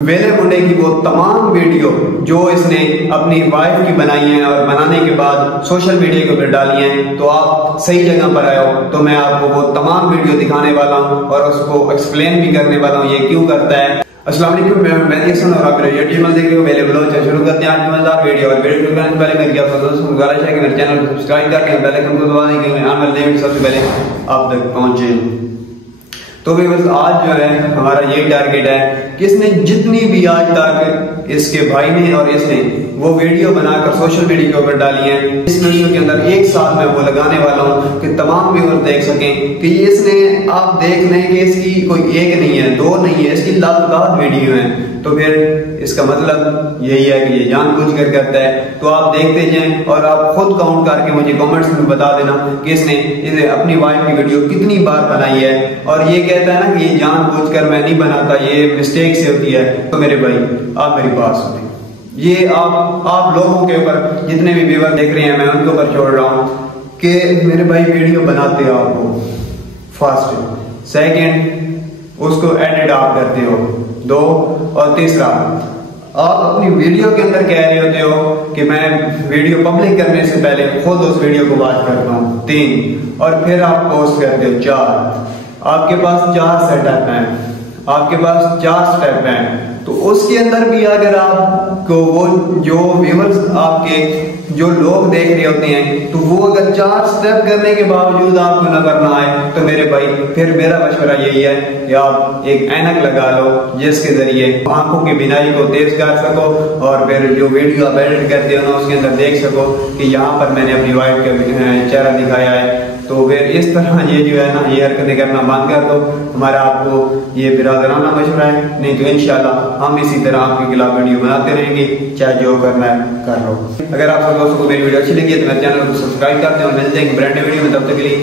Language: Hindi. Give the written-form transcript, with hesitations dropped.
वेले मुंडे की वो तमाम वीडियो जो इसने अपनी वाइफ की बनाई है और बनाने के बाद सोशल मीडिया के ऊपर डाली हैं, तो आप सही जगह पर आए हो। तो मैं आपको वो तमाम वीडियो दिखाने वाला हूं और उसको एक्सप्लेन भी करने वाला हूं ये क्यों करता है। अस्सलाम वालेकुम, मैं मेहदी हसन और आप मेरे यूट्यूब देख रहे हो वेले ब्लॉग। शुरू करते हैं आज की मजेदार वीडियो। और वीडियो शुरू करने से पहले मेरी आपसे गुजारिश है कि मेरे चैनल को सब्सक्राइब करके बेल आइकन को दबा दें कि आने वाले वीडियो सबसे पहले आप तक पहुंचे। तो भी बस आज जो है हमारा ये टारगेट है कि इसने जितनी भी आज तक इसके भाई ने और इसने वो वीडियो बनाकर सोशल मीडिया के ऊपर डाली है, इस वीडियो के अंदर एक साथ मैं वो लगाने वाला हूँ कि तमाम व्यूअर देख सकें कि इसने, आप देख लें कि इसकी कोई एक नहीं है, दो नहीं है, इसकी लाख वीडियो है। तो फिर इसका मतलब यही है कि ये जानबूझकर करता है। तो आप देखते जाएं और आप खुद काउंट करके मुझे कमेंट्स में बता देना कि इसने अपनी वाइफ की वीडियो कितनी बार बनाई है। और ये कहता है ना कि ये जानबूझकर मैं नहीं बनाता, ये मिस्टेक से होती है। तो मेरे भाई आप मेरी बात सुने, ये आप लोगों के ऊपर जितने भी व्यूअर देख रहे हैं मैं उनके ऊपर छोड़ रहा हूँ कि मेरे भाई वीडियो बनाते हो आपको फर्स्ट, सेकंड उसको एडिट आप करते हो, दो, और तीसरा आप अपनी वीडियो के अंदर कह रहे होते हो कि मैं वीडियो पब्लिक करने से पहले खुद उस वीडियो को वॉच करता हूँ, तीन, और फिर आप पोस्ट करते हो, चार। आपके पास 4 सेटअप हैं, आपके पास 4 स्टेप हैं। तो उसके अंदर भी अगर आपको वो जो व्यूअर्स आपके जो लोग देख रहे होते हैं, तो वो अगर 4 स्टेप करने के बावजूद आपको नजर ना आए, तो मेरे भाई फिर मेरा मशवरा यही है कि आप एक ऐनक लगा लो जिसके जरिए आंखों की बिनाई को तेज कर सको और फिर जो वीडियो आप एडिट करते हो ना उसके अंदर देख सको कि यहाँ पर मैंने अपनी वाइफ का चेहरा दिखाया है। तो फिर इस तरह ये जो है ना ये हरकतें करना बंद कर दो। हमारा आपको ये बिरादराना मशवरा है, नहीं तो इंशाल्लाह हम इसी तरह आपके खिलाफ वीडियो बनाते रहेंगे, चाहे जो करना है कर लो। अगर आप सब दोस्तों को मेरी वीडियो अच्छी लगी है तो मेरे चैनल को सब्सक्राइब करते हैं और मिलते हैं ब्रांड वीडियो में। तब तक के लिए